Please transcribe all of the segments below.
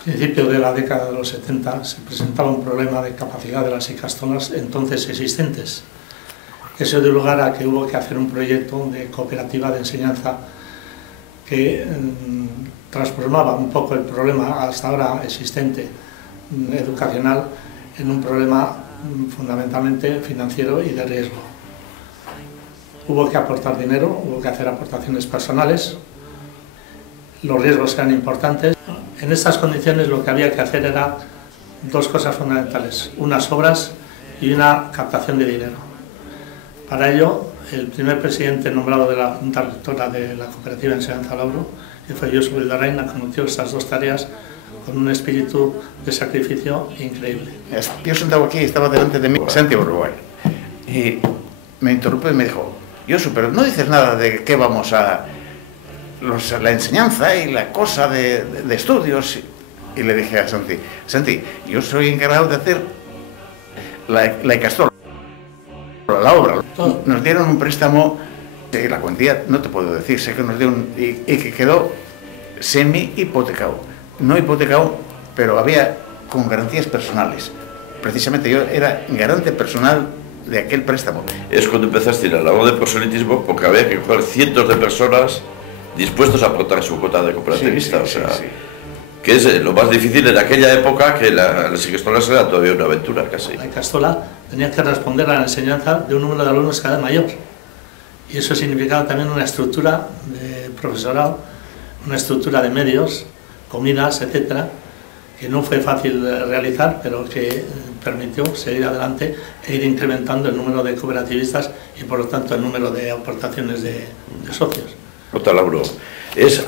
A principios de la década de los 70 se presentaba un problema de capacidad de las ikastolas entonces existentes. Eso dio lugar a que hubo que hacer un proyecto de cooperativa de enseñanza que transformaba un poco el problema hasta ahora existente educacional en un problema fundamentalmente financiero y de riesgo. Hubo que aportar dinero, hubo que hacer aportaciones personales, los riesgos eran importantes. En estas condiciones lo que había que hacer era dos cosas fundamentales, unas obras y una captación de dinero. Para ello, el primer presidente nombrado de la Junta Rectora de la Cooperativa de Enseñanza Lauro, que fue Josu Bildarrain, acometió estas dos tareas con un espíritu de sacrificio increíble. Yo sentado aquí, estaba delante de mí Santiago Uruguay, y me interrumpió y me dijo: Josu, pero no dices nada de qué vamos a... la enseñanza y la cosa de estudios. Y le dije a Santi, yo soy encargado de hacer la ikastola, la obra. Nos dieron un préstamo, la cuantía no te puedo decir, sé que nos dio y que quedó semi-hipotecado. No hipotecado, pero había con garantías personales. Precisamente yo era garante personal de aquel préstamo. Es cuando empezaste a la labor de proselitismo, porque había que coger cientos de personas dispuestos a aportar su cuota de cooperativista. Sí. Que es lo más difícil en aquella época, que las ikastolas era todavía una aventura casi. La ikastola tenía que responder a la enseñanza de un número de alumnos cada vez mayor. Y eso significaba también una estructura de profesorado, una estructura de medios, comidas, etcétera, que no fue fácil de realizar, pero que permitió seguir adelante e ir incrementando el número de cooperativistas y por lo tanto el número de aportaciones de socios. Lauro,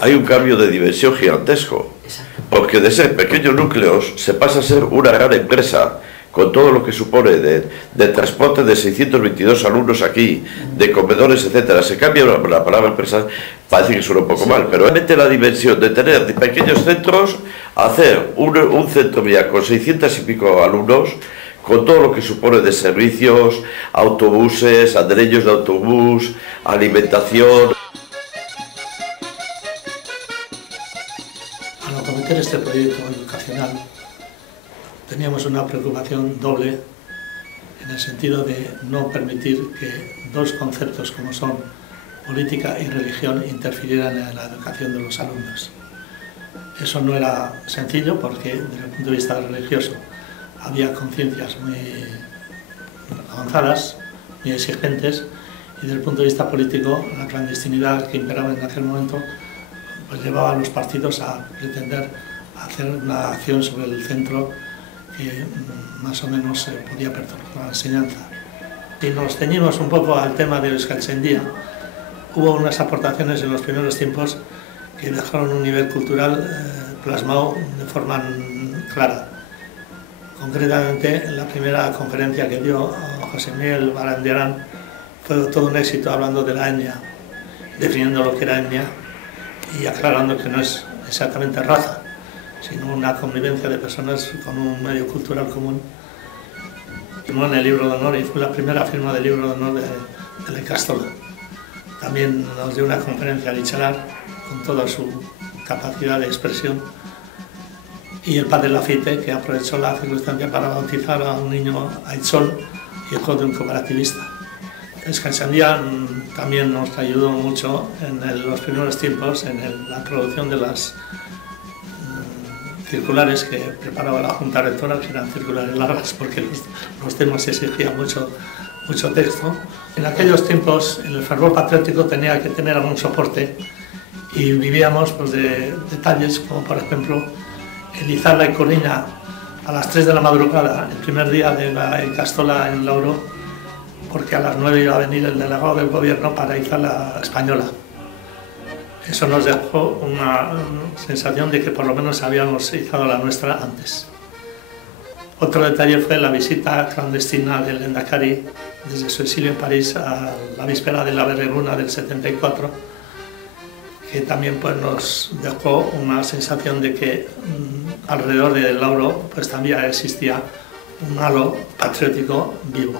hay un cambio de dimensión gigantesco, porque de ser pequeños núcleos se pasa a ser una gran empresa, con todo lo que supone de transporte de 622 alumnos aquí, de comedores, etcétera. Se cambia la palabra empresa, parece que suena un poco mal, pero realmente la dimensión de tener pequeños centros, hacer un centro mía con 600 y pico alumnos, con todo lo que supone de servicios, autobuses, andreños de autobús, alimentación. Al acometer este proyecto educacional, teníamos una preocupación doble en el sentido de no permitir que dos conceptos como son política y religión interfirieran en la educación de los alumnos. Eso no era sencillo porque desde el punto de vista religioso había conciencias muy avanzadas, muy exigentes, y desde el punto de vista político la clandestinidad que imperaba en aquel momento pues llevaba a los partidos a pretender hacer una acción sobre el centro que más o menos podía perturbar la enseñanza. Si nos ceñimos un poco al tema de Euskaltzaindia, hubo unas aportaciones en los primeros tiempos que dejaron un nivel cultural plasmado de forma clara. Concretamente, en la primera conferencia que dio José Miguel Barandiarán fue todo un éxito hablando de la etnia, definiendo lo que era etnia y aclarando que no es exactamente raza, sino una convivencia de personas con un medio cultural común. Firmó en el libro de honor y fue la primera firma del libro de honor de la ikastola. También nos dio una conferencia a Lichanar con toda su capacidad de expresión, y el padre Lafite, que aprovechó la circunstancia para bautizar a un niño Aitzol, hijo de un cooperativista. Euskaltzaindia también nos ayudó mucho en los primeros tiempos en la producción de las circulares que preparaba la Junta Rectora, que eran circulares largas porque los temas exigían mucho texto. En aquellos tiempos el fervor patriótico tenía que tener algún soporte y vivíamos pues, de detalles como por ejemplo el izar la ikurriña a las 3 de la madrugada, el primer día de la ikastola en Lauro, porque a las 9 iba a venir el delegado del gobierno para izar la española. Eso nos dejó una sensación de que por lo menos habíamos izado la nuestra antes. Otro detalle fue la visita clandestina del Lehendakari desde su exilio en París a la víspera de la Berreguna del 74, que también pues, nos dejó una sensación de que alrededor del Lauro pues, también existía un halo patriótico vivo.